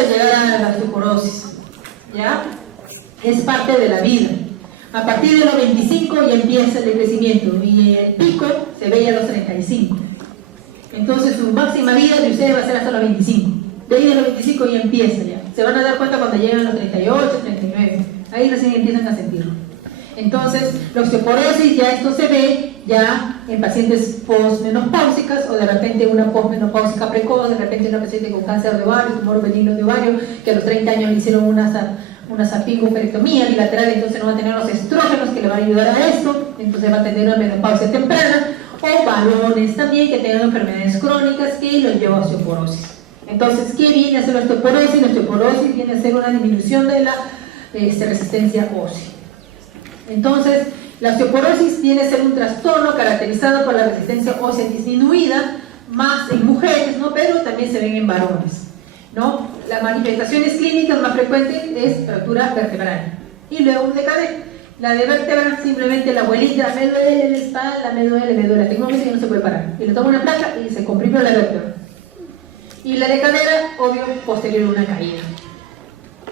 a llegar a la osteoporosis, ¿ya? Es parte de la vida. A partir de los 25 ya empieza el crecimiento y el pico se ve ya a los 35. Entonces su máxima vida de ustedes va a ser hasta los 25. De ahí de los 25 ya empieza ya. Se van a dar cuenta cuando llegan a los 38, 39. Ahí recién empiezan a sentirlo. Entonces, la osteoporosis ya esto se ve ya en pacientes posmenopáusicas o de repente una posmenopáusica precoz, de repente una paciente con cáncer de ovario, tumor benigno de ovario, que a los 30 años le hicieron una salpingoperectomía bilateral, entonces no va a tener los estrógenos que le van a ayudar a esto, entonces va a tener una menopausia temprana, o varones también que tengan enfermedades crónicas que los lleva a osteoporosis. Entonces, ¿qué viene a ser la osteoporosis? La osteoporosis viene a ser una disminución de la resistencia ósea. Entonces, la osteoporosis viene a ser un trastorno caracterizado por la resistencia ósea disminuida, más en mujeres, ¿no? Pero también se ven en varones, ¿no? Las manifestaciones clínicas más frecuentes es fractura vertebral y luego de cadera. La de vértebra, simplemente la abuelita, me duele la espalda, me duele, tengo un momento que no se puede parar. Y le tomo una placa y se comprimió la vértebra. Y la de cadera, obvio, posterior a una caída.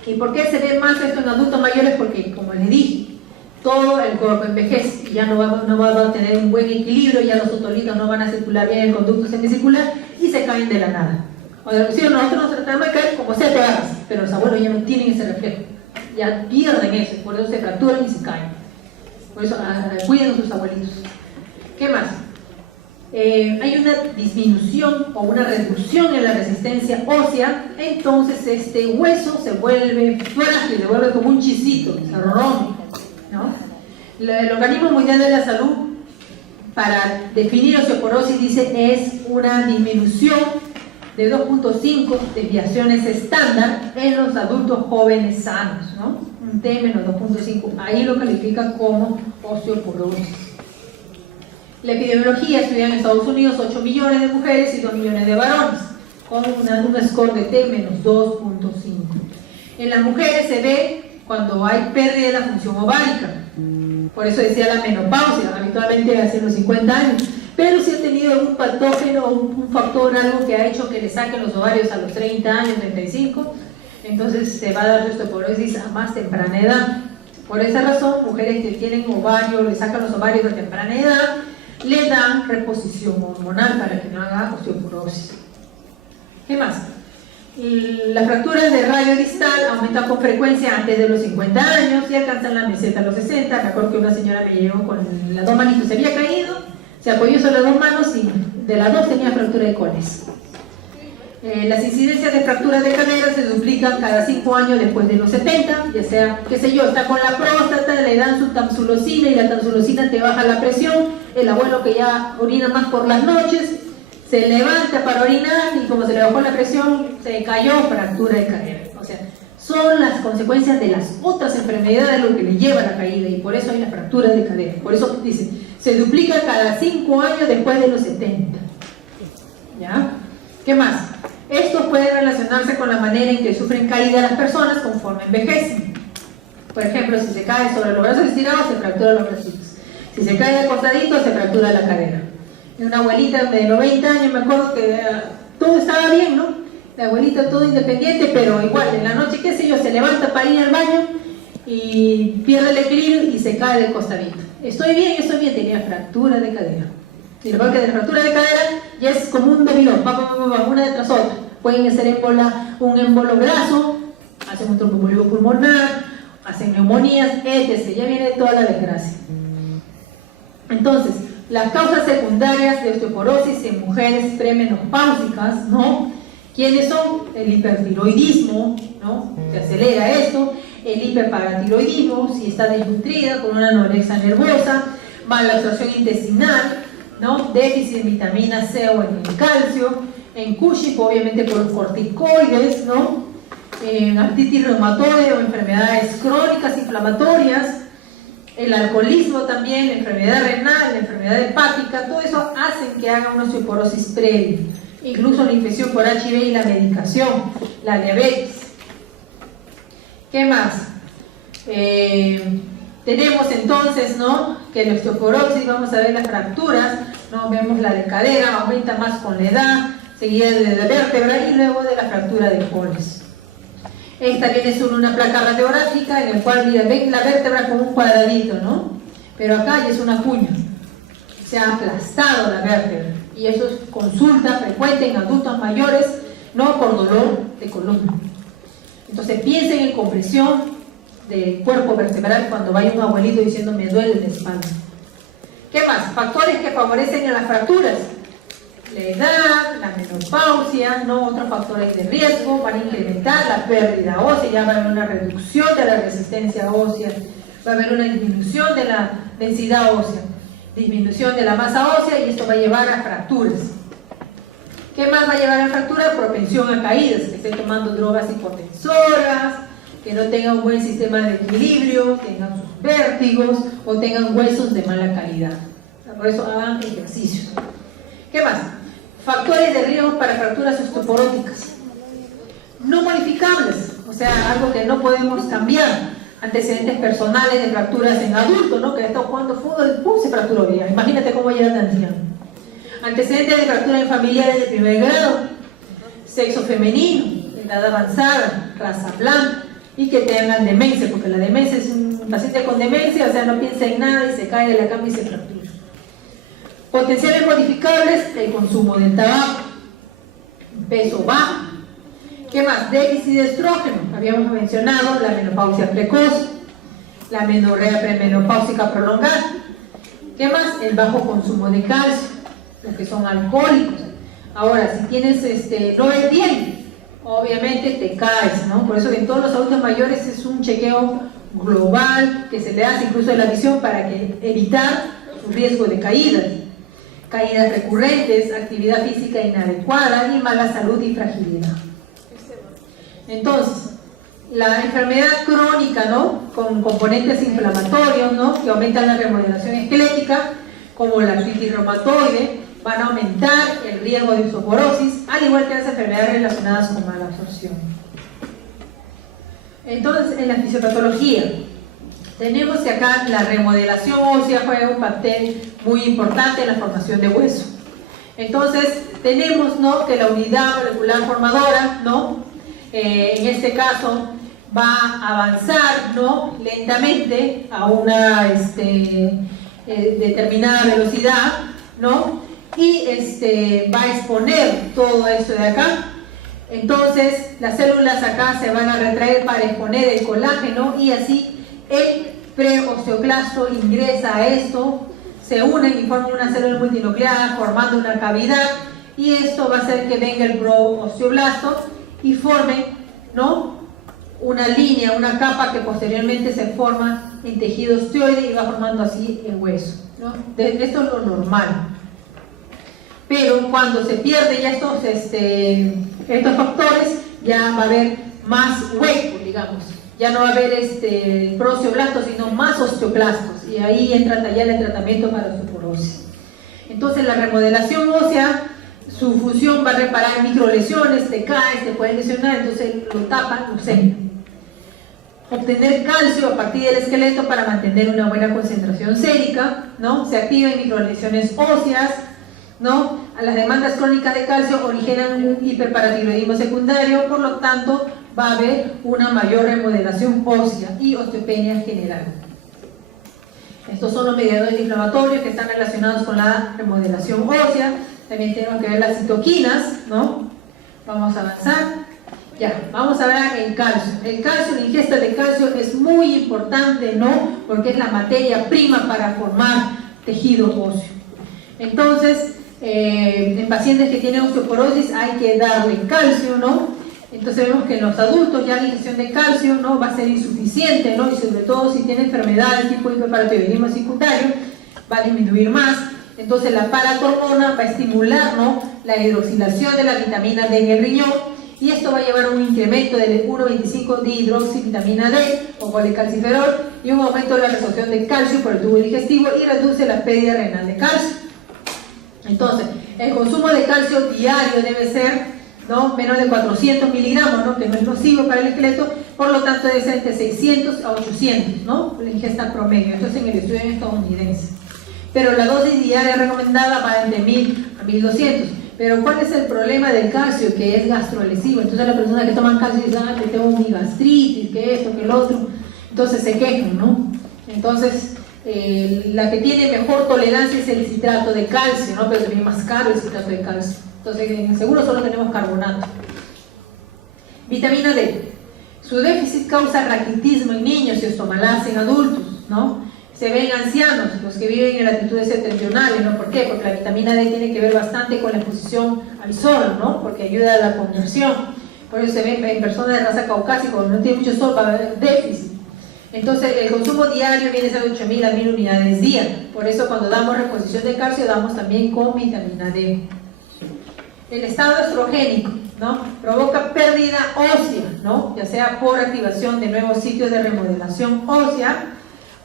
¿Y por qué se ve más esto en adultos mayores? Porque, como les dije, todo el cuerpo envejece y ya no va a tener un buen equilibrio, ya los otolitos no van a circular bien el conducto semicircular y se caen de la nada. O sea, si nosotros nos tratamos de caer como sea te agarras, pero los abuelos ya no tienen ese reflejo, ya pierden eso, por eso se fracturan y se caen. Por eso cuiden a sus abuelitos. ¿Qué más? Hay una disminución o una reducción en la resistencia ósea, entonces este hueso se vuelve frágil, se vuelve como un chisito, se rompe, ¿no? El Organismo Mundial de la Salud, para definir osteoporosis, dice es una disminución de 2.5 desviaciones estándar en los adultos jóvenes sanos, ¿no? Un T menos 2.5, ahí lo califica como osteoporosis. La epidemiología estudia en Estados Unidos 8 millones de mujeres y 2 millones de varones, con un score de T menos 2.5. En las mujeres se ve cuando hay pérdida de la función ovárica, por eso decía la menopausia, habitualmente hacia los 50 años, pero si ha tenido un patógeno o un factor, algo que ha hecho que le saquen los ovarios a los 30 años, 35, entonces se va a dar osteoporosis a más temprana edad. Por esa razón, mujeres que tienen ovario, le sacan los ovarios a temprana edad, le dan reposición hormonal para que no haga osteoporosis. ¿Qué más? Las fracturas de radio distal aumentan con frecuencia antes de los 50 años y alcanzan la meseta a los 60. Recuerdo que una señora me llegó con las dos manitos, se había caído, se apoyó sobre las dos manos y de las dos tenía fractura de coles. Las incidencias de fracturas de cadera se duplican cada 5 años después de los 70, ya sea, qué sé yo, está con la próstata, le dan su tamsulosina y la tamsulosina te baja la presión, el abuelo que ya orina más por las noches, se levanta para orinar y como se le bajó la presión, se cayó, fractura de cadera. O sea, son las consecuencias de las otras enfermedades lo que le lleva a la caída y por eso hay las fracturas de cadera. Por eso dice, se duplica cada 5 años después de los 70. ¿Ya? ¿Qué más? Esto puede relacionarse con la manera en que sufren caída las personas conforme envejecen. Por ejemplo, si se cae sobre los brazos estirados, se fractura los bracitos. Si se cae de costadito, se fractura la cadera. Y una abuelita de 90 años, me acuerdo que todo estaba bien, ¿no? La abuelita todo independiente, pero igual, en la noche, qué sé yo, se levanta para ir al baño y pierde el equilibrio y se cae de costadito. Estoy bien, tenía fractura de cadera. Y lo peor que de la fractura de cadera ya es como un dominó, una detrás otra. Pueden ser un émbolo graso, hacen un tromboembolismo pulmonar, hacen neumonías, etc. Ya viene toda la desgracia. Entonces, las causas secundarias de osteoporosis en mujeres premenopáusicas, ¿no? ¿Quiénes son? El hipertiroidismo, ¿no? Se acelera esto, el hiperparatiroidismo, si está desnutrida con una anorexia nervosa, mala absorción intestinal, ¿no? Déficit en vitamina C o en el calcio, en Cushing, obviamente por los corticoides, ¿no? En artritis reumatoide o enfermedades crónicas inflamatorias, el alcoholismo también, la enfermedad renal, la enfermedad hepática, todo eso hacen que haga una osteoporosis previa, incluso la infección por HIV y la medicación, la diabetes. ¿Qué más? Tenemos entonces, ¿no? Que la osteoporosis, vamos a ver las fracturas, ¿no? Vemos la de cadera, aumenta más con la edad, seguida de la vértebra y luego de la fractura de coles. Esta viene sobre una placa radiográfica en el cual ven la vértebra como un cuadradito, ¿no? Pero acá ya es una cuña. Se ha aplastado la vértebra. Y eso es consulta frecuente en adultos mayores, no por dolor de columna. Entonces piensen en compresión del cuerpo vertebral cuando vaya un abuelito diciendo me duele la espalda. ¿Qué más? Factores que favorecen a las fracturas. La edad, la menopausia, ¿no? Otros factores de riesgo van a incrementar la pérdida ósea, ya va a haber una reducción de la resistencia ósea, va a haber una disminución de la densidad ósea, disminución de la masa ósea y esto va a llevar a fracturas. ¿Qué más va a llevar a fracturas? Propensión a caídas, que estén tomando drogas hipotensoras, que no tengan un buen sistema de equilibrio, tengan sus vértigos o tengan huesos de mala calidad. Por eso hagan ejercicios. ¿Qué más? Factores de riesgo para fracturas osteoporóticas. No modificables, o sea, algo que no podemos cambiar. Antecedentes personales de fracturas en adultos, ¿no? Que está jugando fútbol, ¡pum!, se fracturó ya. Imagínate cómo llega de anciano. Antecedentes de fracturas en familiares de primer grado. Sexo femenino, edad avanzada, raza blanca y que tengan demencia, porque la demencia es un paciente con demencia, o sea, no piensa en nada y se cae de la cama y se fractura. Potenciales modificables, el consumo de tabaco, peso bajo. ¿Qué más? Déficit de estrógeno, habíamos mencionado la menopausia precoz, la menorrea premenopáusica prolongada. ¿Qué más? El bajo consumo de calcio, los que son alcohólicos. Ahora, si tienes, no ves bien, obviamente te caes, ¿no? Por eso que en todos los adultos mayores es un chequeo global que se le hace incluso de la visión para evitar un riesgo de caídas. Caídas recurrentes, actividad física inadecuada y mala salud y fragilidad. Entonces, la enfermedad crónica, ¿no? Con componentes inflamatorios, ¿no? Que aumentan la remodelación esquelética, como la artritis reumatoide, van a aumentar el riesgo de osteoporosis, al igual que las enfermedades relacionadas con mala absorción. Entonces, en la fisiopatología, tenemos que acá la remodelación ósea juega un papel muy importante en la formación de hueso. Entonces, tenemos, ¿no?, que la unidad molecular formadora, ¿no?, en este caso va a avanzar, ¿no?, lentamente a una determinada velocidad, ¿no?, y va a exponer todo esto de acá. Entonces, las células acá se van a retraer para exponer el colágeno y así el preosteoclasto ingresa a esto, se unen y forman una célula multinucleada formando una cavidad y esto va a hacer que venga el proosteoblasto y forme, ¿no?, una línea, una capa que posteriormente se forma en tejido osteoide y va formando así el hueso, ¿no? Esto es lo normal. Pero cuando se pierden ya estos factores, ya va a haber más hueco, digamos. Ya no va a haber proosteoblastos, sino más osteoclastos. Y ahí entra ya el tratamiento para osteoporosis. Entonces, la remodelación ósea, su función va a reparar microlesiones, te caes, te pueden lesionar, entonces lo tapan, lo sellan. Obtener calcio a partir del esqueleto para mantener una buena concentración sérica, ¿no? Se activa en microlesiones óseas, ¿no? A las demandas crónicas de calcio originan un hiperparatiroidismo secundario, por lo tanto va a haber una mayor remodelación ósea y osteopenia general. Estos son los mediadores inflamatorios que están relacionados con la remodelación ósea. También tenemos que ver las citoquinas, ¿no? Vamos a avanzar. Ya, vamos a ver el calcio. El calcio, la ingesta de calcio es muy importante, ¿no? Porque es la materia prima para formar tejido óseo. Entonces, en pacientes que tienen osteoporosis hay que darle calcio, ¿no? Entonces vemos que en los adultos ya la ingestión de calcio, ¿no?, va a ser insuficiente, ¿no? Y sobre todo si tiene enfermedades tipo hiperparatiroidismo secundario, va a disminuir más. Entonces la paratormona va a estimular, ¿no?, la hidroxilación de la vitamina D en el riñón y esto va a llevar a un incremento del 1,25 dihidroxivitamina D o colecalciferol y un aumento de la resorción de calcio por el tubo digestivo y reduce la pérdida renal de calcio. Entonces, el consumo de calcio diario debe ser, ¿no?, menos de 400 miligramos, ¿no?, que no es nocivo para el esqueleto, por lo tanto debe ser entre 600 a 800, ¿no?, la ingesta promedio. Esto es en el estudio estadounidense. Pero la dosis diaria recomendada va entre 1000 a 1200. Pero ¿cuál es el problema del calcio? Que es gastrolesivo. Entonces las personas que toman calcio dicen, ah, que tengo mi gastritis, que esto, que el otro. Entonces se quejan, ¿no? Entonces, la que tiene mejor tolerancia es el citrato de calcio, ¿no? Pero es bien más caro el citrato de calcio. Entonces, en el seguro solo tenemos carbonato. Vitamina D. Su déficit causa raquitismo en niños y osteomalacia en adultos, ¿no? Se ven ancianos, los que viven en latitudes septentrionales, ¿no? ¿Por qué? Porque la vitamina D tiene que ver bastante con la exposición al sol, ¿no? Porque ayuda a la conversión. Por eso se ven en personas de raza caucásica, cuando no tienen mucho sol, va a haber déficit. Entonces, el consumo diario viene a ser 8.000 a 1.000 unidades día. Por eso, cuando damos reposición de calcio, damos también con vitamina D. El estado estrogénico, ¿no? Provoca pérdida ósea, ¿no? Ya sea por activación de nuevos sitios de remodelación ósea,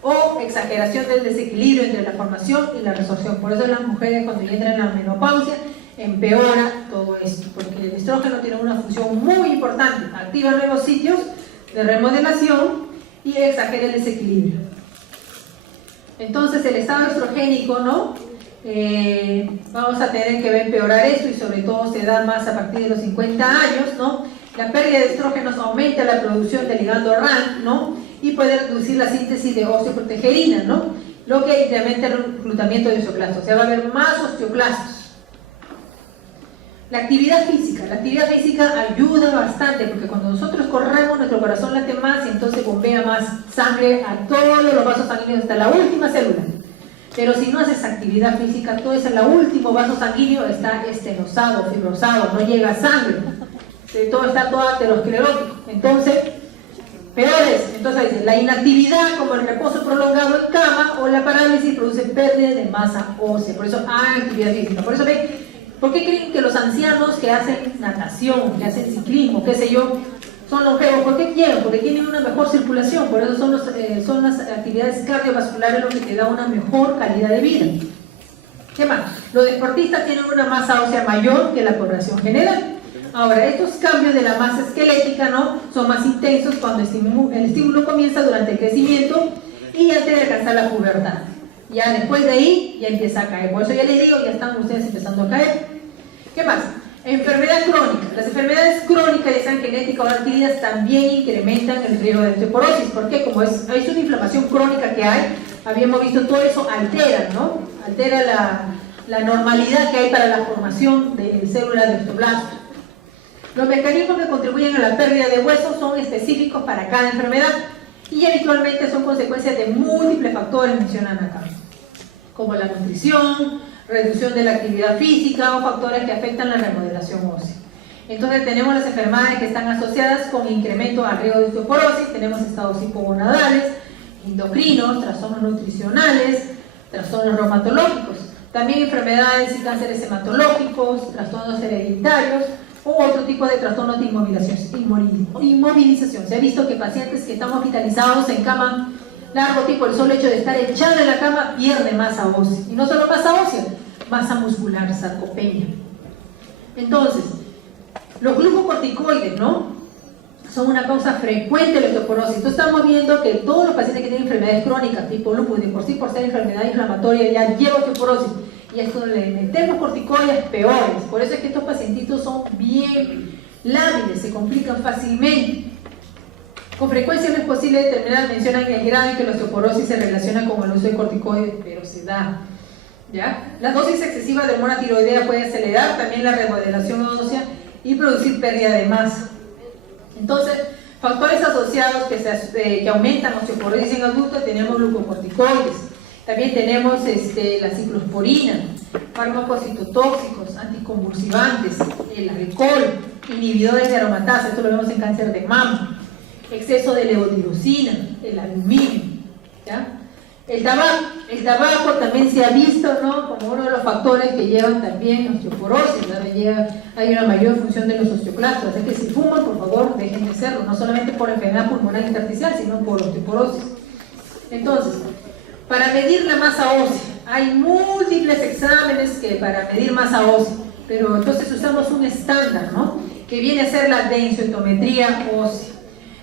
o exageración del desequilibrio entre la formación y la resorción. Por eso las mujeres cuando entran en la menopausia empeora todo esto, porque el estrógeno tiene una función muy importante, activa nuevos sitios de remodelación y exagera el desequilibrio. Entonces el estado estrogénico, ¿no? Vamos a tener que empeorar esto y sobre todo se da más a partir de los 50 años, ¿no? La pérdida de estrógenos aumenta la producción del ligando RAN, ¿no? Y puede reducir la síntesis de osteoprotegerina, ¿no? Lo que incrementa el reclutamiento de osteoclastos. O sea, va a haber más osteoclastos. La actividad física ayuda bastante, porque cuando nosotros corremos, nuestro corazón late más y entonces bombea más sangre a todos los vasos sanguíneos hasta la última célula. Pero si no haces actividad física, todo ese último vaso sanguíneo está estenosado, fibrosado, no llega sangre. Todo está todo aterosclerótico. Entonces, peores. Entonces dice, la inactividad como el reposo prolongado en cama o la parálisis produce pérdida de masa ósea. Por eso hay actividad física. Por eso ven, ¿por qué creen que los ancianos que hacen natación, que hacen ciclismo, qué sé yo, son longevos? ¿Por qué quieren? Porque tienen una mejor circulación. Por eso son las actividades cardiovasculares lo que te da una mejor calidad de vida. ¿Qué más? Los deportistas tienen una masa ósea mayor que la población general. Ahora, estos cambios de la masa esquelética, ¿no? Son más intensos cuando el estímulo comienza durante el crecimiento y antes de alcanzar la pubertad. Ya después de ahí, ya empieza a caer. Por eso ya les digo, ya están ustedes empezando a caer. ¿Qué más? Enfermedad crónica. Las enfermedades crónicas de sangre genética o adquiridas también incrementan el riesgo de osteoporosis. ¿Por qué? Como es una inflamación crónica que hay, habíamos visto todo eso altera, ¿no? Altera la normalidad que hay para la formación de células de osteoblastos. Los mecanismos que contribuyen a la pérdida de huesos son específicos para cada enfermedad y habitualmente son consecuencias de múltiples factores mencionados acá, como la nutrición, reducción de la actividad física o factores que afectan la remodelación ósea. Entonces tenemos las enfermedades que están asociadas con incremento al riesgo de osteoporosis, tenemos estados hipogonadales, endocrinos, trastornos nutricionales, trastornos reumatológicos, también enfermedades y cánceres hematológicos, trastornos hereditarios, u otro tipo de trastornos de inmovilización. Se ha visto que pacientes que están hospitalizados en cama largo tiempo, el solo hecho de estar echado en la cama pierde masa ósea. Y no solo masa ósea, masa muscular, sarcopenia. Entonces, los glucocorticoides, ¿no? Son una causa frecuente de la osteoporosis. Entonces estamos viendo que todos los pacientes que tienen enfermedades crónicas, tipo lupus, de por sí por ser enfermedad inflamatoria, ya lleva osteoporosis. Y a esto le metemos corticoides peores. Por eso es que estos pacientitos son bien lábiles, se complican fácilmente. Con frecuencia no es posible determinar, mencionan en el grado que la osteoporosis se relaciona con el uso de corticoides, pero se da. ¿Ya? La dosis excesiva de hormona tiroidea puede acelerar también la remodelación ósea y producir pérdida de masa. Entonces, factores asociados que aumentan osteoporosis en adultos, tenemos glucocorticoides. También tenemos la ciclosporina, fármacos citotóxicos, anticonvulsivantes, el alcohol, inhibidores de aromatasa, esto lo vemos en cáncer de mama, exceso de levotirosina, el aluminio, ¿ya? El tabaco también se ha visto, ¿no?, como uno de los factores que llevan también osteoporosis, ¿no? Hay una mayor función de los osteoclastos, así que si fuman, por favor, dejen de hacerlo, no solamente por enfermedad pulmonar intersticial, sino por osteoporosis. Entonces, para medir la masa ósea, hay múltiples exámenes para medir masa ósea, pero entonces usamos un estándar, ¿no?, que viene a ser la densitometría ósea.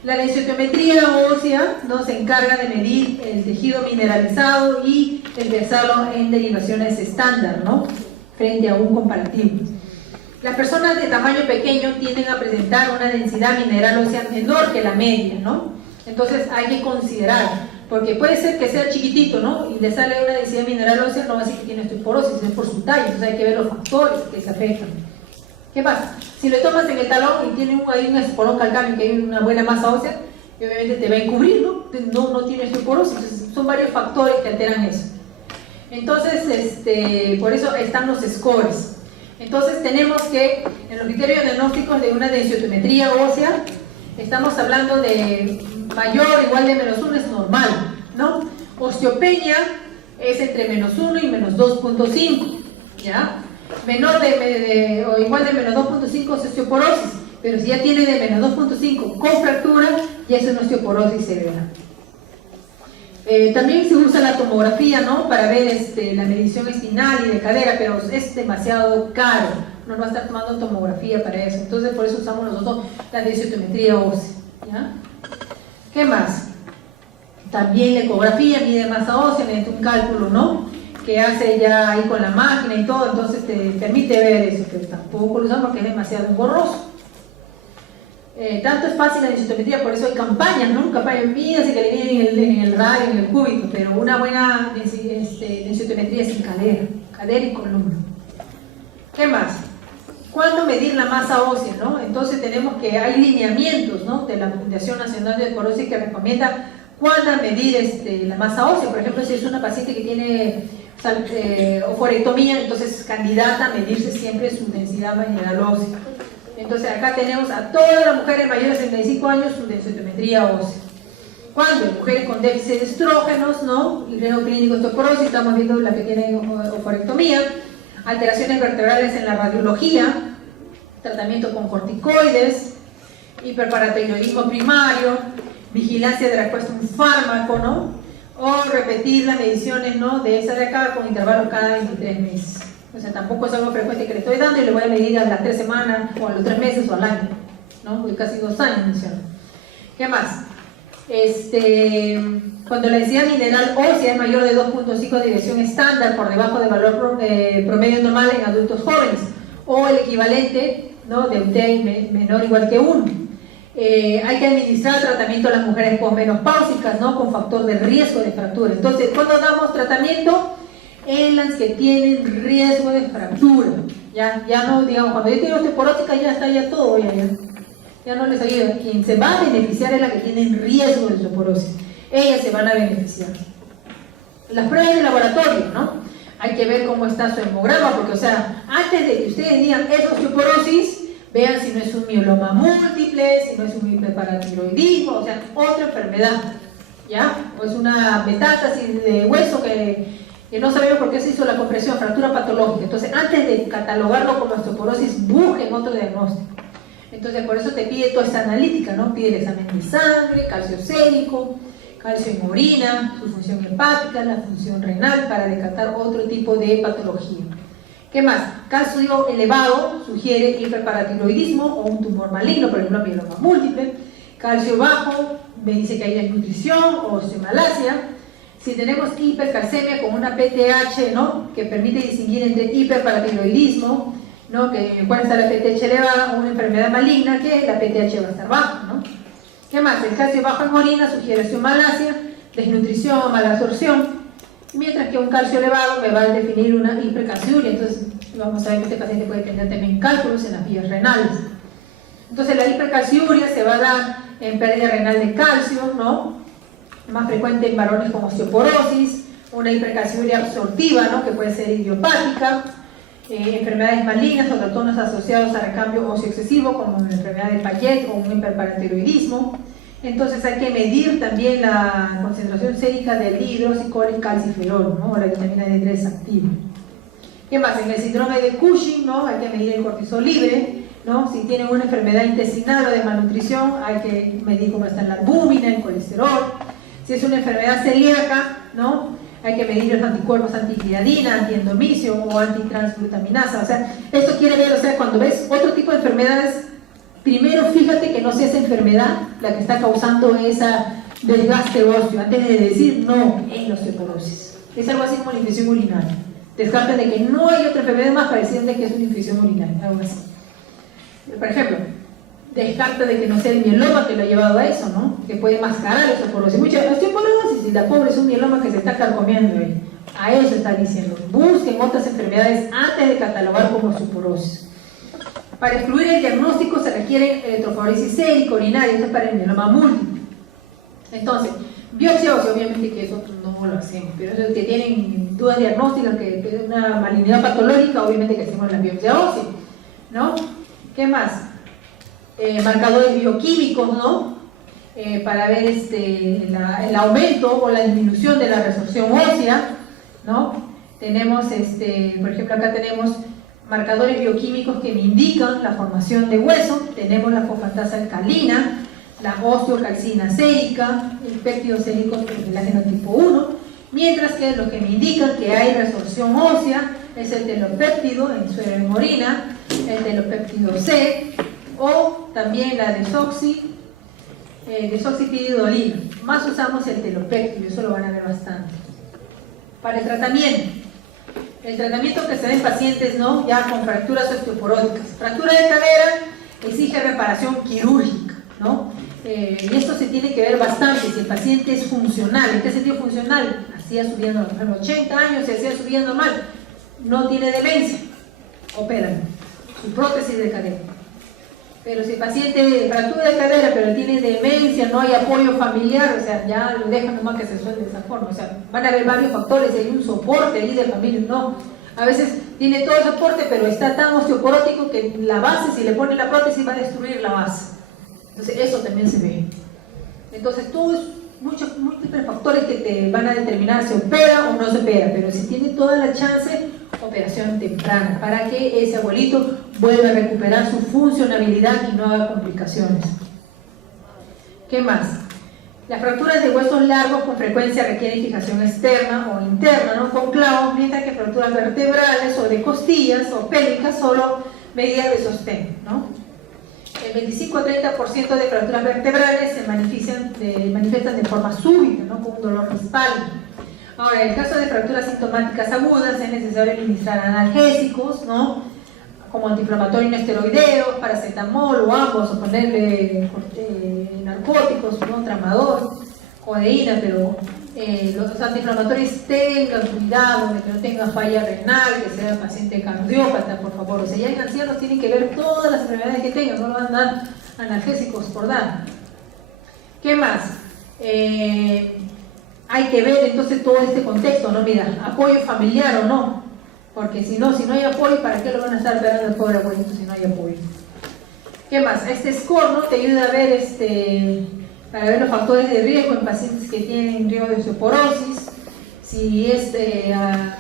La densitometría ósea nos encarga de medir el tejido mineralizado y el versarlo en derivaciones estándar, ¿no?, frente a un comparativo. Las personas de tamaño pequeño tienden a presentar una densidad mineral ósea menor que la media, ¿no? Entonces hay que considerar, porque puede ser que sea chiquitito, ¿no? Y le sale una densidad mineral ósea, no va a decir que tiene osteoporosis, es por su talla, entonces hay que ver los factores que se afectan. ¿Qué pasa? Si le tomas en el talón y tiene ahí un esporón calcáneo, que hay una buena masa ósea, obviamente te va a encubrir, ¿no? No tiene osteoporosis, entonces son varios factores que alteran eso. Entonces, por eso están los scores. Entonces tenemos que, en los criterios diagnósticos de una densiotometría ósea, estamos hablando de mayor o igual de -1 es normal, ¿no? Osteopenia es entre -1 y -2.5, ¿ya? Menor o igual de -2.5 es osteoporosis, pero si ya tiene de -2.5 con fractura, ya es una osteoporosis severa. También se usa la tomografía, ¿no? Para ver la medición espinal y de cadera, pero es demasiado caro. No va a estar tomando tomografía para eso. Entonces, por eso usamos nosotros la densiotometría ósea, ¿ya? ¿Qué más? También la ecografía mide masa ósea mediante un cálculo, ¿no? Que hace ya ahí con la máquina y todo, entonces te permite ver eso, pero tampoco lo usamos porque es demasiado engorroso. Tanto es fácil la densiotometría, por eso hay campañas, ¿no? Campañas, mídase que le vienen en el radio, en el cúbito, pero una buena densiotometría es en cadera y columna. ¿Qué más? ¿Cuándo medir la masa ósea, no? Entonces tenemos que hay lineamientos, ¿no? De la Fundación Nacional de Osteoporosis que recomienda cuándo medir la masa ósea. Por ejemplo, si es una paciente que tiene oforectomía, entonces es candidata a medirse siempre su densidad mineral ósea. Entonces acá tenemos a todas las mujeres mayores de 65 años su densiotometría ósea. Cuando mujeres con déficit de estrógenos, ¿no? Y riesgo clínico de osteoporosis, estamos viendo la que tiene oforectomía, alteraciones vertebrales en la radiología, tratamiento con corticoides, hiperparatiroidismo primario, vigilancia de respuesta a un fármaco, ¿no? O repetir las mediciones, ¿no? De esa de acá con intervalos cada 23 meses. O sea, tampoco es algo frecuente que le estoy dando y le voy a medir a las 3 semanas, o a los 3 meses, o al año, ¿no? Porque casi 2 años menciono. ¿Qué más? Cuando la densidad mineral ósea es mayor de 2.5 de desviación estándar, por debajo del valor promedio normal en adultos jóvenes, o el equivalente, ¿no? De UTI menor o igual que 1. Hay que administrar tratamiento a las mujeres posmenopáusicas, ¿no? Con factor de riesgo de fractura. Entonces, ¿cuándo damos tratamiento? En las que tienen riesgo de fractura. Ya no, digamos, cuando yo tengo osteoporosis ya está ya todo, ya no les ayuda. Quien se va a beneficiar es la que tiene riesgo de osteoporosis. Ellas se van a beneficiar. Las pruebas de laboratorio, ¿no? Hay que ver cómo está su hemograma, porque, o sea, antes de que ustedes digan es osteoporosis, vean si no es un mieloma múltiple, si no es un hiperparatiroidismo, o sea, otra enfermedad, ¿ya? O es una metástasis de hueso que no sabemos por qué se hizo la compresión, fractura patológica. Entonces, antes de catalogarlo como osteoporosis, busquen otro diagnóstico. Entonces, por eso te pide toda esta analítica, ¿no? Pide el examen de sangre, calcio sérico, calcio en orina, su función hepática, la función renal, para descartar otro tipo de patología. ¿Qué más? Calcio elevado sugiere hiperparatiroidismo o un tumor maligno, por ejemplo, mieloma múltiple. Calcio bajo me dice que hay desnutrición o osteomalacia. Si tenemos hipercalcemia con una PTH, ¿no? Que permite distinguir entre hiperparatiroidismo, ¿no? Que puede estar la PTH elevada o una enfermedad maligna, que la PTH va a estar baja, ¿no? ¿Qué más? El calcio bajo en orina sugiere osteomalacia, desnutrición, mala absorción, mientras que un calcio elevado me va a definir una hipercalciuria. Entonces vamos a ver que este paciente puede tener también cálculos en las vías renales. Entonces la hipercalciuria se va a dar en pérdida renal de calcio, ¿no? Más frecuente en varones con osteoporosis, una hipercalciuria absortiva, ¿no? Que puede ser idiopática, enfermedades malignas o trastornos asociados a recambio óseo excesivo, como la enfermedad de Payet o un hiperparatiroidismo. Entonces hay que medir también la concentración sérica del hidroxicalciferol, ¿no? O la vitamina D3 activa. ¿Qué más? En el síndrome de Cushing, ¿no? Hay que medir el cortisol libre, ¿no? Si tienen una enfermedad intestinal o de malnutrición, hay que medir cómo está la albúmina, el colesterol. Si es una enfermedad celíaca, ¿no? Hay que medir los anticuerpos antigliadina, antiendomicio o antitransglutaminasa. O sea, esto quiere ver, o sea, cuando ves otro tipo de enfermedades, primero fíjate que no sea esa enfermedad la que está causando esa desgaste óseo, antes de decir no, es la osteoporosis. Es algo así como la infección urinaria. Descarten de que no hay otra enfermedad más parecida de que es una infección urinaria, algo así. por ejemplo, descarta de que no sea el mieloma que lo ha llevado a eso, ¿no? Que puede mascarar la osteoporosis. Mucha osteoporosis y la pobre es un mieloma que se está carcomiendo ahí. A eso está diciendo. Busquen otras enfermedades antes de catalogar como osteoporosis. Para excluir el diagnóstico se requiere electroforesis sérica, urinaria, esto es para el mieloma múltiple. Entonces, biopsia ósea, obviamente que eso no lo hacemos, pero los que tienen dudas diagnósticas, que es una malignidad patológica, obviamente que hacemos la biopsia ósea, ¿no? ¿Qué más? Marcadores bioquímicos, ¿no? Para ver el aumento o la disminución de la resorción ósea, ¿no? Tenemos, por ejemplo, acá tenemos marcadores bioquímicos que me indican la formación de hueso. Tenemos la fosfatasa alcalina, la osteocalcina sérica, el péptido sérico del colágeno tipo 1, mientras que lo que me indican que hay resorción ósea es el telopéptido en suero en orina, el telopéptido C, o también la desoxipididolina. Más usamos el telopéptido, eso lo van a ver bastante. Para el tratamiento que se da en pacientes, ¿no? Ya con fracturas osteoporóticas. Fractura de cadera exige reparación quirúrgica, ¿no? Y esto se tiene que ver bastante si el paciente es funcional. ¿En qué sentido funcional? Hacía subiendo a los 80 años, se hacía subiendo mal, no tiene demencia, operan su prótesis de cadera. Pero si el paciente fractura de cadera pero tiene demencia, no hay apoyo familiar, o sea, ya lo dejan nomás que se suelte de esa forma. O sea, van a haber varios factores, hay un soporte ahí de familia, no. A veces tiene todo el soporte, pero está tan osteoporótico que la base, si le pone la prótesis, va a destruir la base. Entonces, eso también se ve. Entonces, todos múltiples factores que te van a determinar si opera o no se opera, pero si tiene toda la chance, operación temprana, para que ese abuelito vuelva a recuperar su funcionabilidad y no haga complicaciones. ¿Qué más? Las fracturas de huesos largos con frecuencia requieren fijación externa o interna, ¿no? Con clavos, mientras que fracturas vertebrales o de costillas o pélvicas solo medidas de sostén, ¿no? El 25 a 30% de fracturas vertebrales se manifiestan de forma súbita, ¿no? Con un dolor de espalda. Ahora, en el caso de fracturas sintomáticas agudas es necesario administrar analgésicos, ¿no? Como antiinflamatorio no esteroideo, paracetamol o ambos, o ponerle narcóticos, ¿no? Tramador, codeína, pero los antiinflamatorios tengan cuidado de que no tengan falla renal, que sea paciente cardiópata, por favor. O sea, ya en ancianos tienen que ver todas las enfermedades que tengan, no le van a dar analgésicos por dar. ¿Qué más? Hay que ver entonces todo este contexto, ¿no? Mira, apoyo familiar o no, porque si no hay apoyo, ¿para qué lo van a estar esperando el pobre abuelito si no hay apoyo? ¿Qué más? Este score, ¿no? Te ayuda a ver para ver los factores de riesgo en pacientes que tienen riesgo de osteoporosis, si es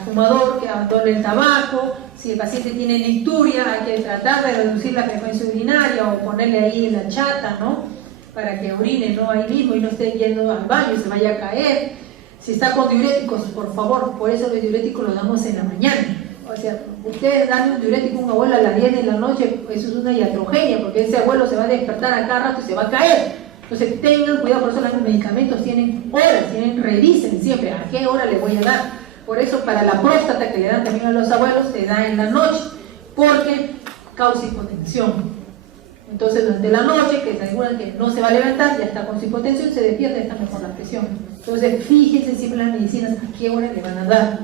fumador que abandone el tabaco, si el paciente tiene nicturia, hay que tratar de reducir la frecuencia urinaria o ponerle ahí la chata, ¿no? Para que orine, ¿no? Ahí mismo y no esté yendo al baño y se vaya a caer. Si está con diuréticos, por favor, por eso los diuréticos los damos en la mañana. O sea, ustedes dan un diurético a un abuelo a las 10 de la noche, eso es una iatrogenia, porque ese abuelo se va a despertar a cada rato y se va a caer. Entonces tengan cuidado, por eso los medicamentos tienen horas, revisen siempre a qué hora le voy a dar. Por eso para la próstata que le dan también a los abuelos, se da en la noche, porque causa hipotensión. Entonces durante la noche, que se aseguran que no se va a levantar, ya está con su hipotensión, se despierta y está mejor la presión. Entonces fíjense siempre en las medicinas a qué hora le van a dar.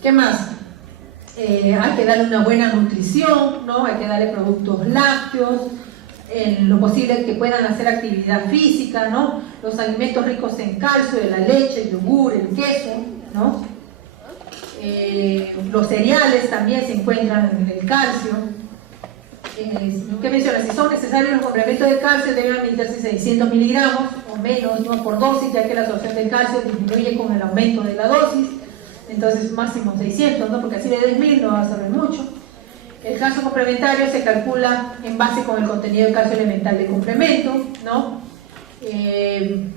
¿Qué más? Hay que darle una buena nutrición, ¿no? Hay que darle productos lácteos, en lo posible que puedan hacer actividad física, ¿no? Los alimentos ricos en calcio, de la leche, el yogur, el queso, ¿no? Los cereales también se encuentran en el calcio. ¿Qué menciona? Si son necesarios los complementos de calcio, deben administrarse 600 miligramos o menos, ¿no? Por dosis, ya que la absorción del calcio disminuye con el aumento de la dosis. Entonces máximo 600, ¿no? Porque así de 10.000 no va a saber mucho. El calcio complementario se calcula en base con el contenido de calcio elemental de complemento, ¿no?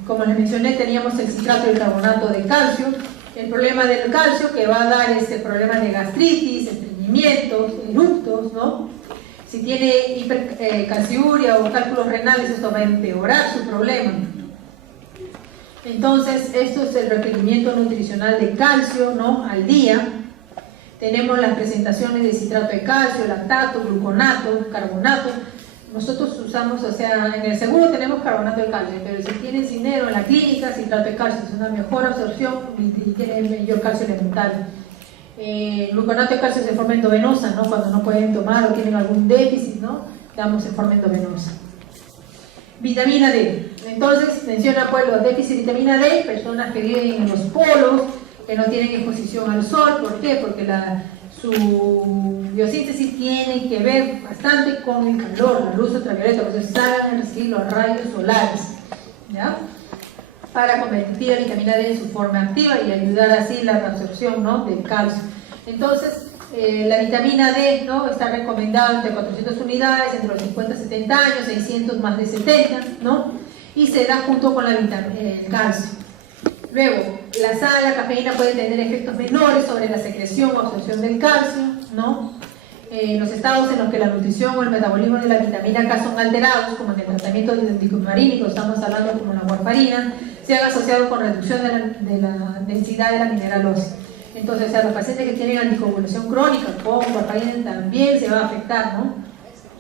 Como les mencioné, teníamos el citrato y el carbonato de calcio. El problema del calcio que va a dar problemas de gastritis, estreñimientos, eructos, ¿no? Si tiene hipercalciuria o cálculos renales, esto va a empeorar su problema. Entonces, esto es el requerimiento nutricional de calcio, ¿no? Al día. Tenemos las presentaciones de citrato de calcio, lactato, gluconato, carbonato. nosotros usamos, o sea, en el seguro tenemos carbonato de calcio, pero si tienes dinero en la clínica, citrato de calcio es una mejor absorción y tiene mayor calcio elemental. Gluconato de calcio se forma endovenosa, ¿no? Cuando no pueden tomar o tienen algún déficit, ¿no? Damos en forma endovenosa. Vitamina D. Entonces, menciona pues los déficits de vitamina D, personas que viven en los polos, que no tienen exposición al sol. ¿Por qué? Porque su biosíntesis tiene que ver bastante con el calor, la luz ultravioleta, por eso salgan a recibir los rayos solares, ¿ya? Para convertir la vitamina D en su forma activa y ayudar así la absorción, ¿no?, del calcio. Entonces, la vitamina D, ¿no?, está recomendada entre 400 unidades, entre los 50 y 70 años, 600 más de 70, ¿no? Y se da junto con el calcio. Luego, la cafeína puede tener efectos menores sobre la secreción o absorción del calcio, ¿no? Los estados en los que la nutrición o el metabolismo de la vitamina K son alterados, como en el tratamiento antihistamínico, estamos hablando como la warfarina, se han asociado con reducción de la densidad de la mineral ósea. Entonces, a los pacientes que tienen anticoagulación crónica con warfarina también se va a afectar, ¿no?,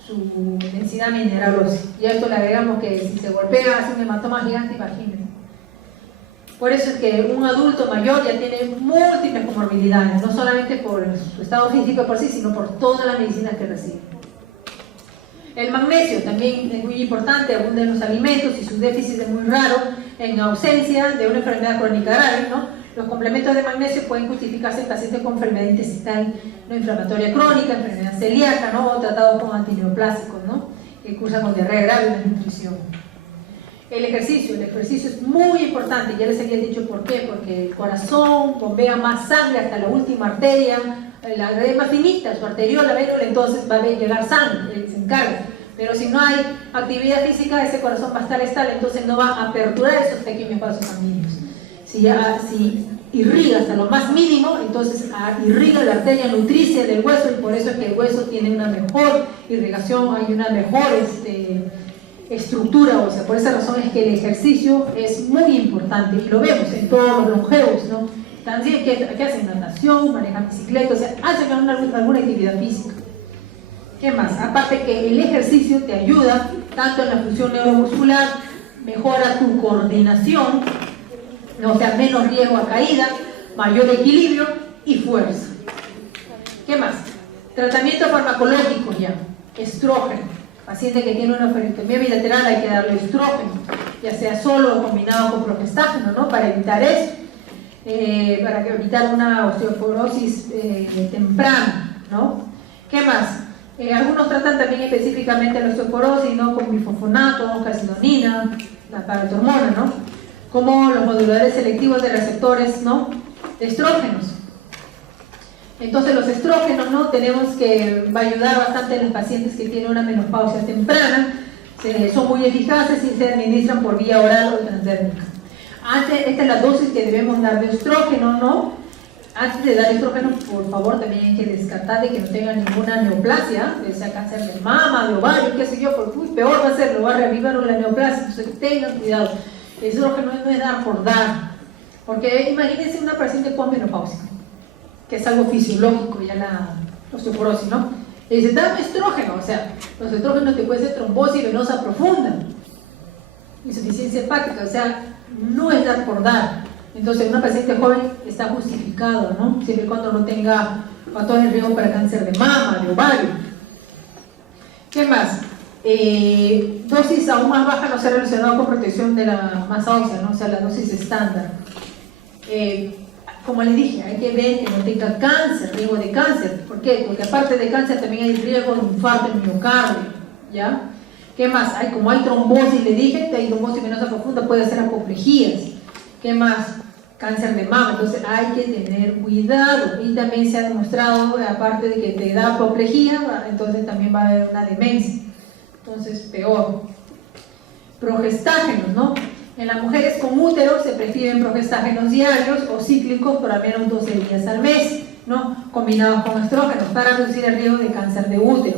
su densidad mineral ósea. Y a esto le agregamos que si se golpea hace un hematoma gigante, imagínense. Por eso es que un adulto mayor ya tiene múltiples comorbilidades, no solamente por su estado físico por sí, sino por todas las medicinas que recibe. El magnesio también es muy importante, abunda en los alimentos y su déficit es muy raro en ausencia de una enfermedad crónica grave, ¿no? Los complementos de magnesio pueden justificarse en pacientes con enfermedad intestinal no inflamatoria crónica, enfermedad celíaca, ¿no?, o tratados con antineoplásicos, ¿no?, que cursan con diarrea grave y desnutrición. El ejercicio es muy importante, ya les había dicho por qué, porque el corazón bombea más sangre hasta la última arteria, la arteria más finita, su arteriola, vénula, entonces va a llegar sangre, se encarga. Pero si no hay actividad física, ese corazón va a estar estable, entonces no va a aperturar esos pequeños vasos sanguíneos. Si irriga hasta lo más mínimo, entonces irriga la arteria nutricia del hueso, y por eso es que el hueso tiene una mejor irrigación, hay una mejor estructura ósea. Por esa razón es que el ejercicio es muy importante y lo vemos en todos los longevos, ¿no? También que hacen natación, manejan bicicleta, o sea, hacen alguna actividad física. ¿Qué más? Aparte que el ejercicio te ayuda tanto en la función neuromuscular, mejora tu coordinación, ¿no? O sea, menos riesgo a caída, mayor equilibrio y fuerza. ¿Qué más? Tratamiento farmacológico ya, estrógeno. Paciente que tiene una oferectomía bilateral hay que darle estrógeno, ya sea solo o combinado con progestágeno, ¿no?, para evitar eso, para evitar una osteoporosis temprana, ¿no? ¿Qué más? Algunos tratan también específicamente la osteoporosis, ¿no?, con bifosfonato, calcidonina, la paratormona, ¿no?, como los moduladores selectivos de receptores, ¿no?, de estrógenos. Entonces los estrógenos, ¿no?, tenemos que va a ayudar bastante a los pacientes que tienen una menopausia temprana, son muy eficaces y se administran por vía oral o transdérmica. Esta es la dosis que debemos dar de estrógeno, ¿no? Antes de dar estrógeno, por favor, también hay que descartar de que no tengan ninguna neoplasia, ya sea cáncer de mama, de ovario, qué sé yo, porque peor va a ser, lo va a reavivar la neoplasia, entonces tengan cuidado. El estrógeno no es dar por dar, porque imagínense una paciente con menopausia, que es algo fisiológico, ya la osteoporosis, ¿no? Y dice, dame estrógeno, o sea, los estrógenos te pueden ser trombosis venosa profunda, insuficiencia hepática, o sea, no es dar por dar. Entonces, una paciente joven está justificado, ¿no?, siempre y cuando no tenga factores de riesgo para cáncer de mama, de ovario. ¿Qué más? Dosis aún más baja no se ha relacionado con protección de la masa ósea, ¿no?, o sea, la dosis estándar. Como les dije, hay que ver que no tenga cáncer, riesgo de cáncer. ¿Por qué? Porque aparte de cáncer también hay riesgo de infarto en miocardio, ¿ya? ¿Qué más? Como hay trombosis, le dije, hay trombosis venosa profunda, puede ser apoplejías. ¿Qué más? Cáncer de mama, entonces hay que tener cuidado. Y también se ha demostrado, aparte de que te da apoplejía, entonces también va a haber una demencia. Entonces, peor. Progestágenos, ¿no? En las mujeres con útero se prescriben progestágenos diarios o cíclicos por al menos 12 días al mes, ¿no?, combinados con estrógenos para reducir el riesgo de cáncer de útero.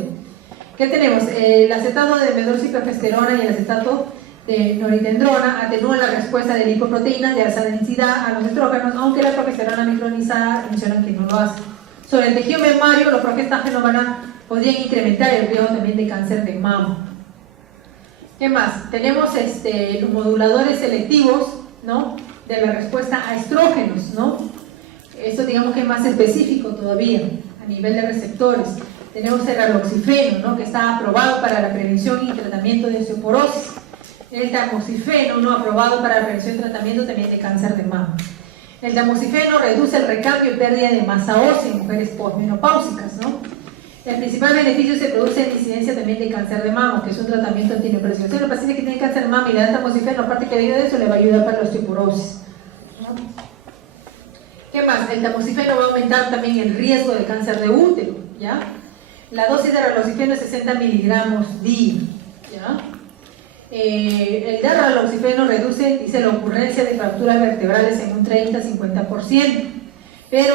¿Qué tenemos? El acetato de medroxiprogesterona y el acetato de noritendrona atenúan la respuesta de lipoproteínas de alta densidad a los estrógenos, aunque la progesterona micronizada mencionan que no lo hace. Sobre el tejido mamario, los progestágenos podrían incrementar el riesgo también de cáncer de mama, ¿Qué más? Tenemos los moduladores selectivos, ¿no?, de la respuesta a estrógenos, ¿no? Esto digamos que es más específico todavía a nivel de receptores. Tenemos el raloxifeno, ¿no?, que está aprobado para la prevención y tratamiento de osteoporosis. El tamoxifeno, ¿no?, aprobado para la prevención y tratamiento también de cáncer de mama. El tamoxifeno reduce el recambio y pérdida de masa ósea en mujeres posmenopáusicas, ¿no? El principal beneficio se produce en la incidencia también de cáncer de mama, que es un tratamiento antidepresivo. Si los pacientes que tienen cáncer de mama y le dan tamoxifeno, aparte que ayuda de eso, le va a ayudar para la osteoporosis, ¿no? ¿Qué más? El tamoxifeno va a aumentar también el riesgo de cáncer de útero, ¿ya? La dosis de raloxifeno es 60 miligramos día, ¿ya? El raloxifeno reduce, dice, la ocurrencia de fracturas vertebrales en un 30-50%, pero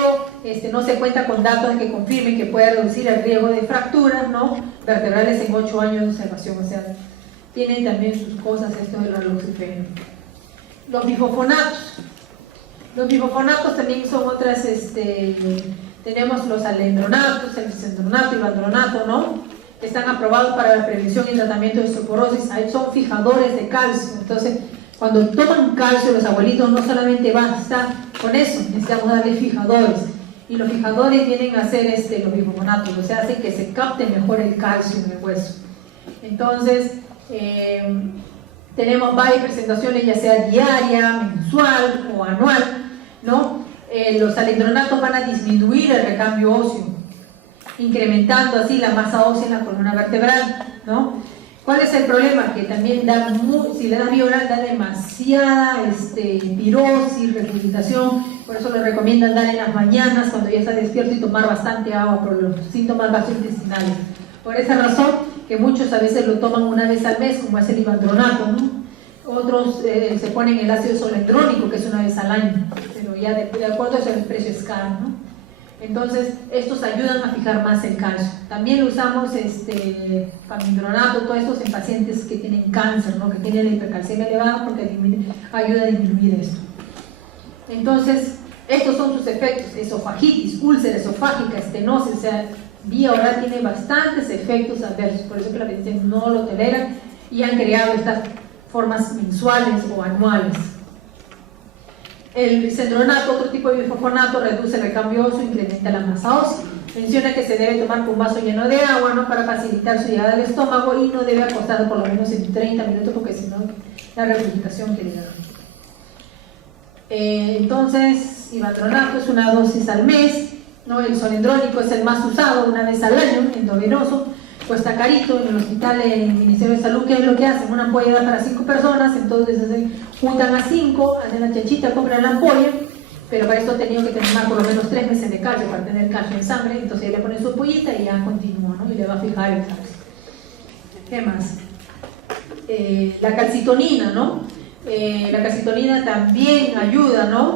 no se cuenta con datos que confirmen que puede reducir el riesgo de fracturas, ¿no?, vertebrales en 8 años de observación. O sea, tienen también sus cosas esto del raloxifeno. Los bifosfonatos. Los bifosfonatos también son otras, tenemos los alendronatos, el lisendronato y vandronato, ¿no?, que están aprobados para la prevención y tratamiento de osteoporosis. Son fijadores de calcio. Entonces, cuando toman calcio, los abuelitos no solamente basta con eso, necesitamos darle fijadores. Y los fijadores vienen a ser los bifosfonatos, o sea, hacen que se capte mejor el calcio en el hueso. Entonces, tenemos varias presentaciones, ya sea diaria, mensual o anual, ¿no? Los alendronatos van a disminuir el recambio óseo, incrementando así la masa ósea en la columna vertebral, ¿no? ¿Cuál es el problema? Que también si le das vía oral da demasiada pirosis, regurgitación. Por eso lo recomiendan dar en las mañanas cuando ya está despierto y tomar bastante agua por los síntomas gastrointestinales. Por esa razón que muchos a veces lo toman una vez al mes, como es el ivandronato, ¿no? Otros se ponen el ácido solendrónico, que es una vez al año, pero ya de acuerdo a eso el precio es caro, ¿no? Entonces, estos ayudan a fijar más el calcio. También lo usamos, famindronato, todos estos en pacientes que tienen cáncer, ¿no?, que tienen la hipercalcemia elevada, porque ayuda a disminuir esto. Entonces, estos son sus efectos: esofagitis, úlcera esofágica, estenosis. O sea, vía oral tiene bastantes efectos adversos, por eso que los pacientes no lo toleran y han creado estas formas mensuales o anuales. El lisendronato, otro tipo de bifosfonato, reduce el recambio óseo, incrementa la masa ósea. Menciona que se debe tomar con un vaso lleno de agua, ¿no?, para facilitar su llegada al estómago, y no debe acostar por lo menos en 30 minutos, porque si no, la regurgitación que le da. Entonces, ivandronato es una dosis al mes, ¿no? El solendrónico es el más usado, una vez al año, endovenoso. Cuesta carito. En el hospital, en el Ministerio de Salud, ¿qué es lo que hacen? Una ampolla para 5 personas, entonces juntan a 5, hacen la chanchita, compran la ampolla, pero para esto han tenido que tomar por lo menos 3 meses de calcio para tener calcio en sangre. Entonces le ponen su ampollita y ya continúa, ¿no?, y le va a fijar el calcio. ¿Qué más? La calcitonina, ¿no? La calcitonina también ayuda, ¿no?,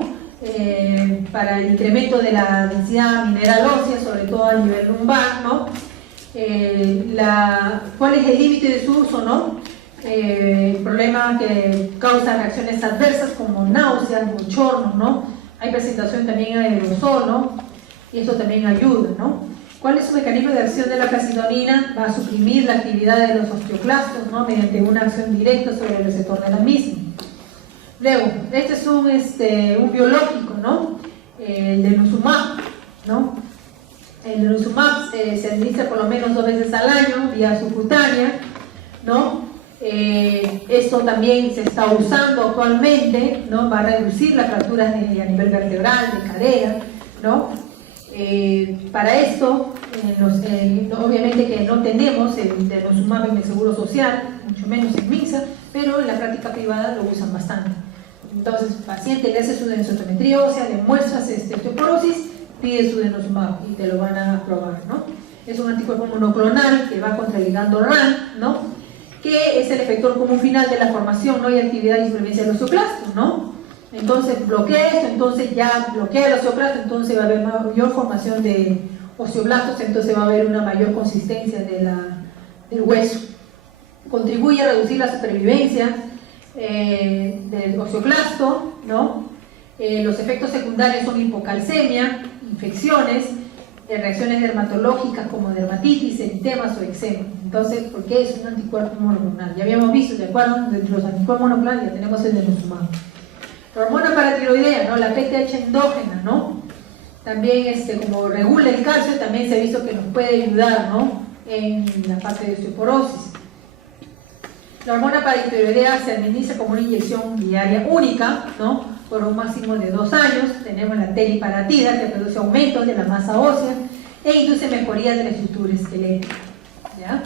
para el incremento de la densidad mineral ósea, sobre todo a nivel lumbar, ¿no? ¿Cuál es el límite de su uso, no? El problema que causa reacciones adversas como náuseas, bochorno, ¿no? Hay presentación también de aerosol, ¿no? Y eso también ayuda, ¿no? ¿Cuál es su mecanismo de acción de la calcitonina? Va a suprimir la actividad de los osteoclastos, ¿no?, mediante una acción directa sobre el receptor de la misma. Luego, este es un biológico, ¿no? El denosumab, ¿no? El denosumab se administra por lo menos 2 veces al año vía subcutánea, ¿no? Esto también se está usando actualmente, ¿no?, va a reducir las fracturas a nivel vertebral, de cadera, ¿no? Para esto, obviamente que no tenemos el denosumab en el Seguro Social, mucho menos en MINSA, pero en la práctica privada lo usan bastante. Entonces, el paciente le hace su densitometría ósea, le muestras osteoporosis, pide su denosumab y te lo van a aprobar, ¿no? Es un anticuerpo monoclonal que va contra el ligando RAN, ¿no?, que es el efector común final de la formación, ¿no?, y actividad y supervivencia del osteoclasto, ¿no? Entonces bloquea esto, entonces ya bloquea el osteoclasto, entonces va a haber mayor formación de osteoblastos, entonces va a haber una mayor consistencia del hueso. Contribuye a reducir la supervivencia del osteoclasto, ¿no? Los efectos secundarios son hipocalcemia, infecciones, reacciones dermatológicas como dermatitis, eritemas o eczema. Entonces, ¿por qué es un anticuerpo monoclonal? Ya habíamos visto, ¿de acuerdo? De los anticuerpos monoclonales ya tenemos el denosumab. La hormona paratiroidea, ¿no? La PTH endógena, ¿no? También como regula el calcio, también se ha visto que nos puede ayudar, ¿no? En la parte de osteoporosis. La hormona paratiroidea se administra como una inyección diaria única, ¿no? Por un máximo de 2 años. Tenemos la teriparatida, que produce aumentos de la masa ósea e induce mejoría de la estructura esquelética, ¿ya?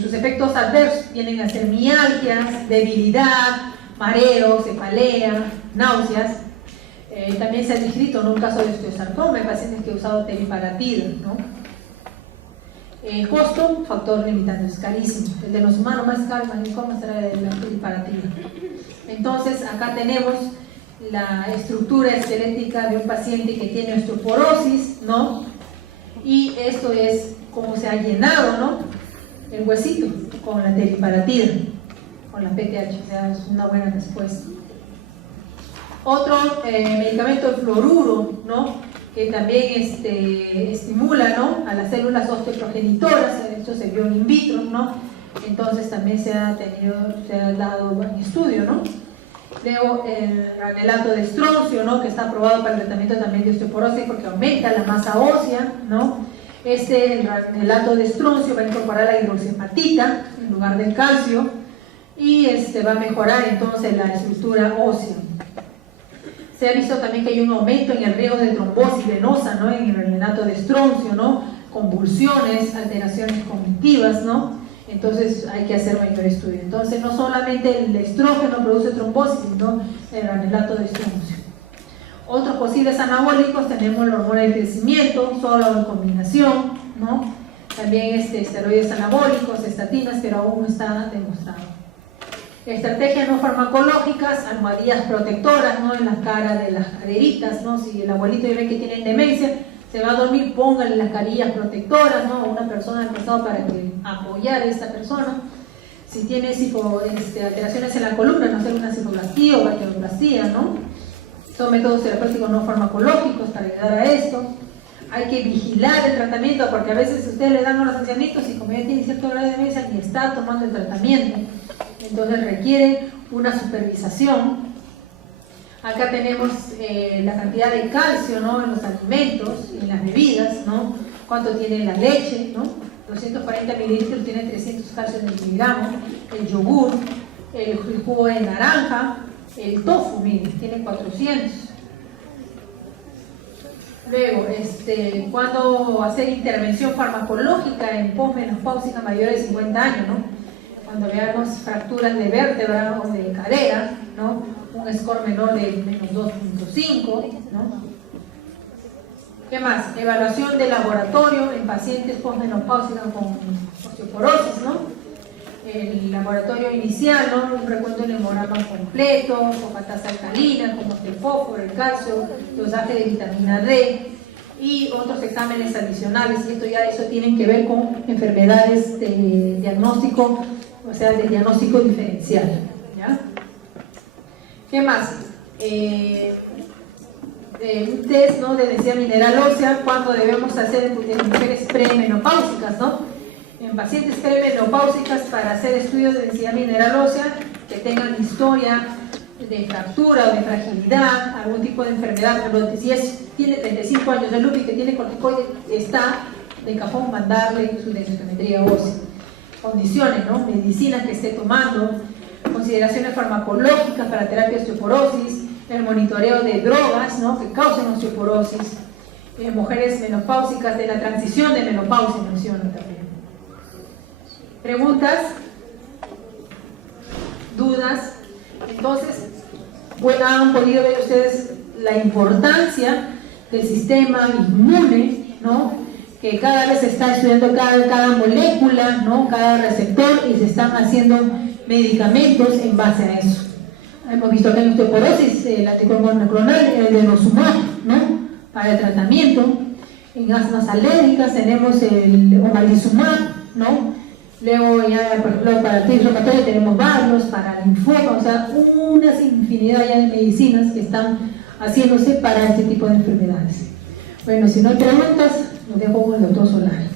Sus efectos adversos vienen a ser mialgias, debilidad, mareo, cefalea, náuseas. También se ha descrito, ¿no?, un caso de osteosarcoma en pacientes que han usado teriparatida, ¿no? Costo, factor limitante, es carísimo. El denosumab más caro, ¿cómo será la teriparatida? Entonces, acá tenemos la estructura esquelética de un paciente que tiene osteoporosis, ¿no? Y esto es cómo se ha llenado, ¿no?, el huesito con la teriparatida, con la PTH, o sea, es una buena respuesta. Otro medicamento, el fluoruro, ¿no?, que también estimula, ¿no?, a las células osteoprogenitoras. Esto se vio in vitro, ¿no? Entonces también se ha dado un estudio, ¿no? Luego el granulato de estroncio, ¿no?, que está aprobado para el tratamiento también de osteoporosis porque aumenta la masa ósea, ¿no? El granulato de estroncio va a incorporar la hidroxiapatita en lugar del calcio y va a mejorar entonces la estructura ósea. Se ha visto también que hay un aumento en el riesgo de trombosis venosa, ¿no?, en el granulato de estroncio, ¿no?, convulsiones, alteraciones cognitivas, ¿no? Entonces hay que hacer mayor estudio. Entonces no solamente el estrógeno produce trombosis, sino el granulato de estroncio. Otros posibles anabólicos tenemos la hormona de crecimiento, solo en combinación, ¿no? También esteroides anabólicos, estatinas, pero aún no está demostrado. Estrategias no farmacológicas, almohadillas protectoras, ¿no?, en la cara de las caderitas, ¿no? Si el abuelito ve que tiene demencia, se va a dormir, póngale las carillas protectoras, ¿no?, a una persona al costado para que apoyar a esta persona. Si tiene alteraciones en la columna, no sé, una cifoplastía o vaqueroplastía, ¿no? Son métodos terapéuticos no farmacológicos para ayudar a esto. Hay que vigilar el tratamiento porque a veces ustedes le dan a los ancianitos y como ya tienen cierto grado de demencia ni está tomando el tratamiento. Entonces requiere una supervisación. Acá tenemos la cantidad de calcio, ¿no?, en los alimentos, en las bebidas, ¿no? Cuánto tiene la leche, ¿no? 240 mililitros tiene 300 calcios en miligramos. El yogur, el jugo de naranja, el tofu, miren, tiene 400. Luego, cuando hacer intervención farmacológica en posmenopáusica mayores de 50 años, ¿no? Cuando veamos fracturas de vértebra o de cadera, ¿no?, un score menor de menos 2.5, ¿no? ¿Qué más? Evaluación de laboratorio en pacientes posmenopáusicos con osteoporosis, ¿no? El laboratorio inicial, ¿no?, un recuento del hemograma completo, fosfatasa alcalina, como el fósforo, el calcio, dosaje de vitamina D y otros exámenes adicionales. Y eso tienen que ver con enfermedades de diagnóstico, o sea, de diagnóstico diferencial, ¿ya? ¿Qué más? Un test, ¿no?, de densidad mineral ósea, cuando debemos hacer en mujeres premenopáusicas, ¿no? En pacientes premenopáusicas, para hacer estudios de densidad mineral ósea que tengan historia de fractura o de fragilidad, algún tipo de enfermedad. Por ejemplo, si tiene 35 años de lupus y que tiene corticoides, está de cajón mandarle su densitometría ósea. Condiciones, ¿no?, medicinas que esté tomando, consideraciones farmacológicas para terapia de osteoporosis, el monitoreo de drogas, ¿no?, que causan osteoporosis, mujeres menopáusicas de la transición de menopausia, menciono también. ¿Preguntas? ¿Dudas? Entonces, bueno, han podido ver ustedes la importancia del sistema inmune, ¿no?, que cada vez se está estudiando cada molécula, ¿no?, cada receptor, y se están haciendo medicamentos en base a eso. Hemos visto que en osteoporosis el anticuerpo monoclonal, el denosumab, ¿no?, para el tratamiento. En asmas alérgicas tenemos el omalizumab, ¿no? Luego ya, por ejemplo, para artritis reumatoide tenemos varios, para linfoma, o sea, una infinidad ya de medicinas que están haciéndose para este tipo de enfermedades. Bueno, si no hay preguntas, lo dejo con el doctor Solari.